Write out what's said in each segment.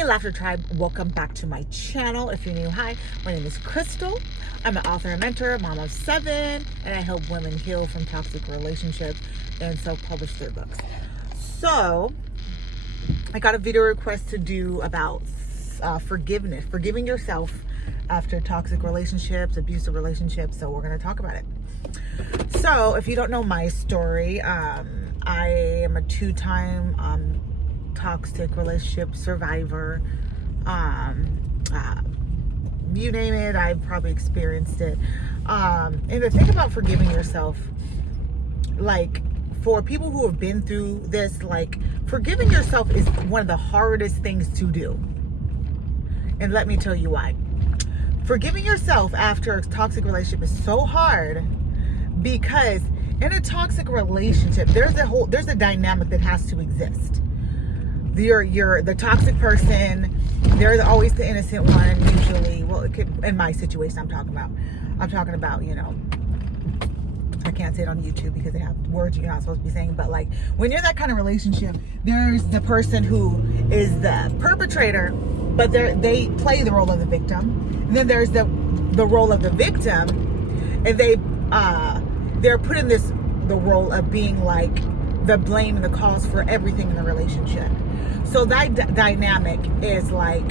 Hey Laughter Tribe, welcome back to my channel. If you're new, hi, my name is Crystal. I'm an author and mentor, mom of 7, and I help women heal from toxic relationships and self-publish their books. So, I got a video request to do about forgiveness, forgiving yourself after toxic relationships, abusive relationships, so we're going to talk about it. So, if you don't know my story, I am a 2-time toxic relationship survivor. You name it, I've probably experienced it. And the thing about forgiving yourself, like for people who have been through this, like forgiving yourself is one of the hardest things to do. And let me tell you why. Forgiving yourself after a toxic relationship is so hard because in a toxic relationship, there's a dynamic that has to exist. You're the toxic person. They're always the innocent one, usually. Well, it could, in my situation, I'm talking about, you know, I can't say it on YouTube because they have words you're not supposed to be saying, but like when you're that kind of relationship, there's the person who is the perpetrator, but they play the role of the victim. And then there's the role of the victim, and they're put in the role of being like the blame and the cause for everything in the relationship. So that dynamic is like,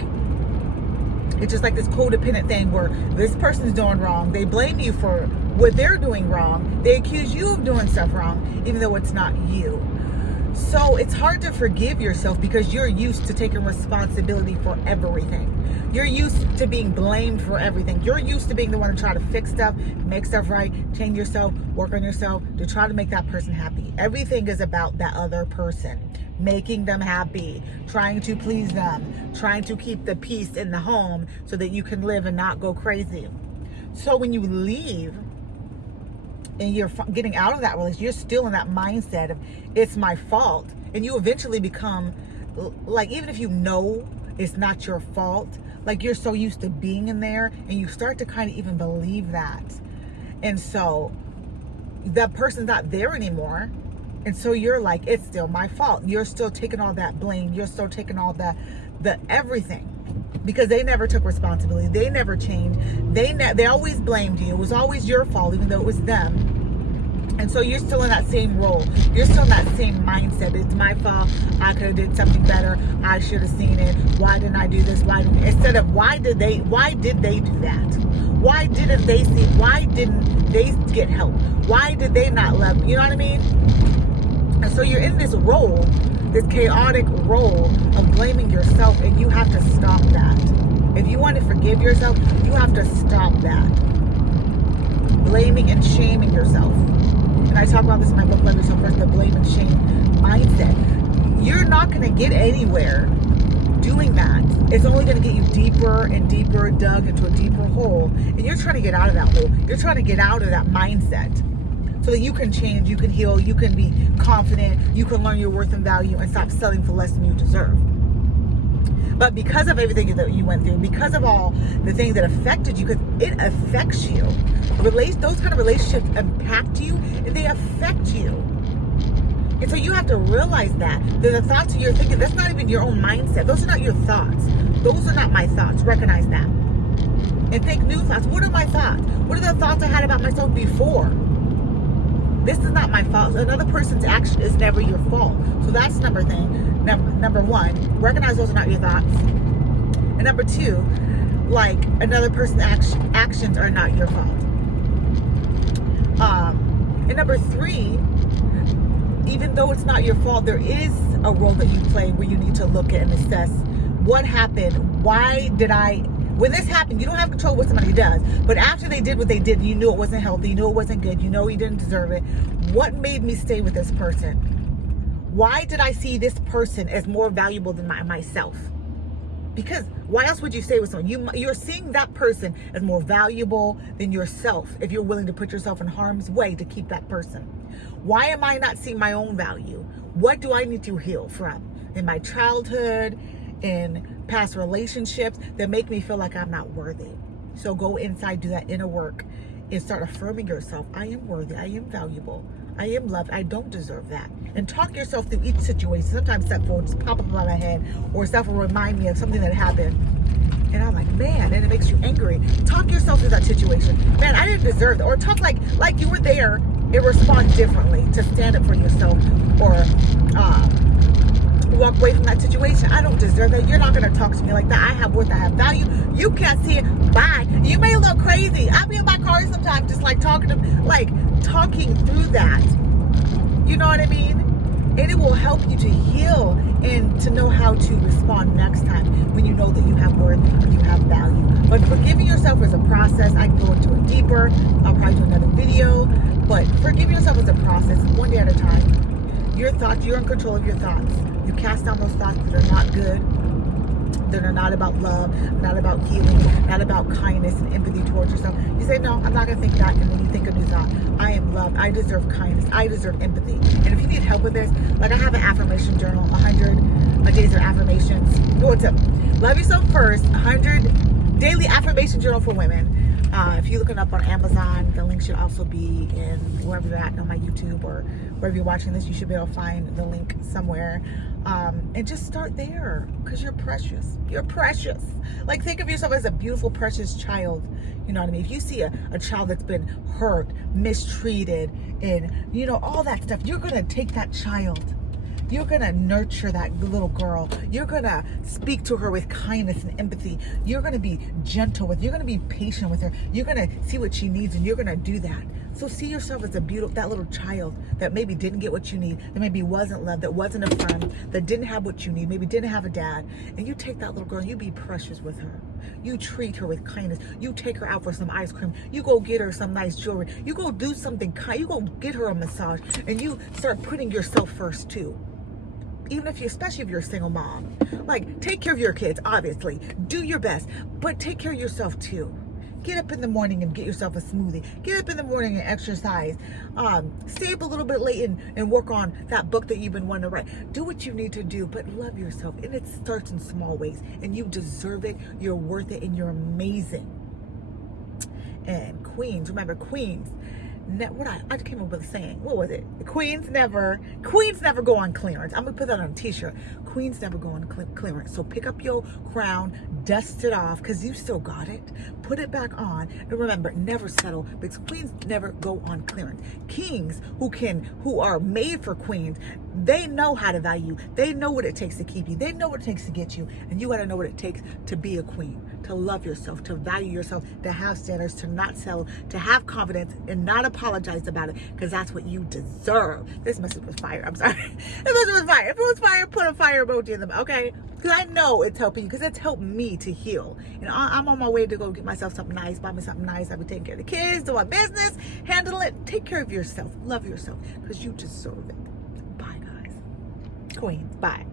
it's just like this codependent thing where this person's doing wrong. They blame you for what they're doing wrong. They accuse you of doing stuff wrong, even though it's not you. So it's hard to forgive yourself because you're used to taking responsibility for everything. You're used to being blamed for everything. You're used to being the one to try to fix stuff, make stuff right, change yourself, work on yourself, to try to make that person happy. Everything is about that other person, making them happy, trying to please them, trying to keep the peace in the home so that you can live and not go crazy. So when you leave and you're getting out of that relationship, you're still in that mindset of it's my fault. And you eventually become like, even if you know it's not your fault, like you're so used to being in there and you start to kind of even believe that. And so that person's not there anymore. And so you're like, it's still my fault. You're still taking all that blame. You're still taking all the everything because they never took responsibility. They never changed. They always blamed you. It was always your fault, even though it was them. And so you're still in that same role. You're still in that same mindset. It's my fault. I could have did something better. I should have seen it. Why didn't I do this? Instead of why did they do that? Why didn't they see? Why didn't they get help? Why did they not love me? You know what I mean? And so you're in this role, this chaotic role of blaming yourself, and you have to stop that. If you want to forgive yourself, you have to stop that. Blaming and shaming yourself. And I talk about this in my book, Love Yourself First, the blame and shame mindset. You're not going to get anywhere doing that. It's only going to get you deeper and deeper, dug into a deeper hole. And you're trying to get out of that hole. You're trying to get out of that mindset so that you can change, you can heal, you can be confident, you can learn your worth and value and stop settling for less than you deserve. But because of everything that you went through, because of all the things that affected you, because it affects you, those kind of relationships impact you and they affect you. And so you have to realize that the thoughts you're thinking, that's not even your own mindset. Those are not your thoughts. Those are not my thoughts. Recognize that. And think new thoughts. What are my thoughts? What are the thoughts I had about myself before? This is not my fault. Another person's action is never your fault. So that's number one. Recognize those are not your thoughts. And number 2, like another person's actions are not your fault. And number 3, even though it's not your fault, there is a role that you play where you need to look at and assess what happened. When this happened, you don't have control of what somebody does. But after they did what they did, you knew it wasn't healthy. You knew it wasn't good. You know you didn't deserve it. What made me stay with this person? Why did I see this person as more valuable than myself? Because why else would you stay with someone? You're seeing that person as more valuable than yourself if you're willing to put yourself in harm's way to keep that person. Why am I not seeing my own value? What do I need to heal from in my childhood, in past relationships that make me feel like I'm not worthy? So go inside, do that inner work, and start affirming yourself. I am worthy. I am valuable. I am loved. I don't deserve that. And talk yourself through each situation. Sometimes stuff will just pop up in my head, or stuff will remind me of something that happened. And I'm like, man, and it makes you angry. Talk yourself through that situation. Man, I didn't deserve that. Or talk like you were there and respond differently to stand up for yourself, or walk away from that situation. I don't deserve that. You're not going to talk to me like that. I have worth. I have value. You can't see it. Bye. You may look crazy. I be in my car sometimes just like talking through that. You know what I mean? And it will help you to heal and to know how to respond next time when you know that you have worth and you have value. But forgiving yourself is a process. I can go into it deeper. I'll probably do another video. But forgiving yourself is a process, one day at a time. Your thoughts, you're in control of your thoughts. You cast down those thoughts that are not good, that are not about love, not about healing, not about kindness and empathy towards yourself. You say, no, I'm not going to think that. And then you think a new thought. I am loved. I deserve kindness. I deserve empathy. And if you need help with this, like I have an affirmation journal, 100 days of affirmations. Go to Love Yourself First, 100 daily affirmation journal for women. If you're looking up on Amazon, the link should also be in wherever you're at on my YouTube, or wherever you're watching this, you should be able to find the link somewhere. And just start there, because you're precious. You're precious. Like, think of yourself as a beautiful, precious child. You know what I mean? If you see a child that's been hurt, mistreated, and, you know, all that stuff, you're going to take that child. You're going to nurture that little girl. You're going to speak to her with kindness and empathy. You're going to be gentle with her. You're going to be patient with her. You're going to see what she needs, and you're going to do that. So see yourself as that little child that maybe didn't get what you need, that maybe wasn't loved, that wasn't affirmed, that didn't have what you need, maybe didn't have a dad. And you take that little girl and you be precious with her. You treat her with kindness. You take her out for some ice cream. You go get her some nice jewelry. You go do something kind. You go get her a massage, and you start putting yourself first too. Even if especially if you're a single mom, like, take care of your kids, obviously, do your best, but take care of yourself too. Get up in the morning and get yourself a smoothie. Get up in the morning and exercise. Stay up a little bit late and work on that book that you've been wanting to write. Do what you need to do, but love yourself. And it starts in small ways, and you deserve it. You're worth it, and you're amazing. And queens, remember, queens. I just came up with a saying. What was it? Queens never go on clearance. I'm gonna put that on a t-shirt. Queens never go on clearance. So pick up your crown, dust it off, because you still got it. Put it back on, and remember, never settle, because queens never go on clearance. Kings who are made for queens, they know how to value. They know what it takes to keep you. They know what it takes to get you, and you gotta know what it takes to be a queen, to love yourself, to value yourself, to have standards, to not settle, to have confidence, and not apologize about it, because that's what you deserve. This message was fire. I'm sorry. This message was fire. If it was fire, put a fire emoji in them, okay? Because I know it's helping you, because it's helped me to heal. And I'm on my way to go get myself something nice, buy me something nice. I'll be taking care of the kids, do my business, handle it. Take care of yourself. Love yourself, because you deserve it. Bye, guys. Queens, bye.